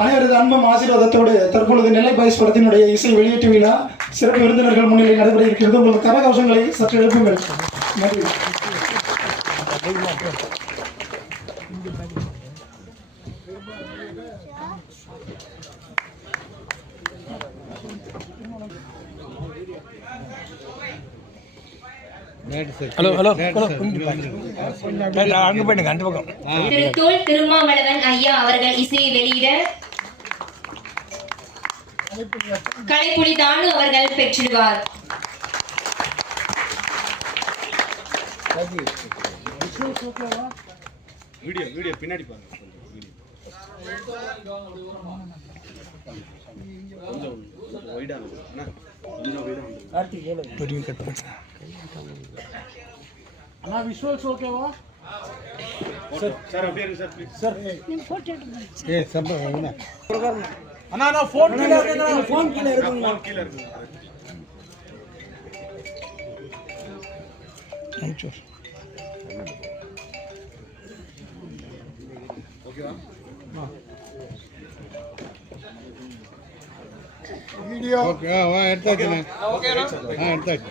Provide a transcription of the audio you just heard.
அனைவரது அன்பும் ஆசீர்வாதத்தோடு தற்பொழுது நெல்லை பாய்ஸ் படத்தினுடைய இசை வெளியீட்டு விழா சிறப்பு விருந்தினர்கள் முன்னிலை நடைபெற இருக்கிறது உங்கள் கரகவசங்களை சற்று எழுப்புங்கள் நன்றி. ஹலோ ஹலோ ஹலோ அங்கே போயிடுங்க அந்த பக்கம். திரு தோல் திருமாவளவன் ஐயா அவர்கள் இசையை வெளியிட கலைப்புலி தானு அவர்கள் பெற்றிடுவார் வீடியோ வீடியோ பின்னாடி பாருங்க. கொஞ்சம் வீடியோ கொஞ்சம் வைடா அண்ணா கொஞ்சம் வைடா பெரிய சார் அப்படியே ஏ அண்ணா நான் ஃபோன் இருக்குங்க ஃபோன் இருக்குங்க இருக்குங்க வீடியோ ஓகே ஆ எடுத்தாச்சுண்ணே ஆ எடுத்தாச்சு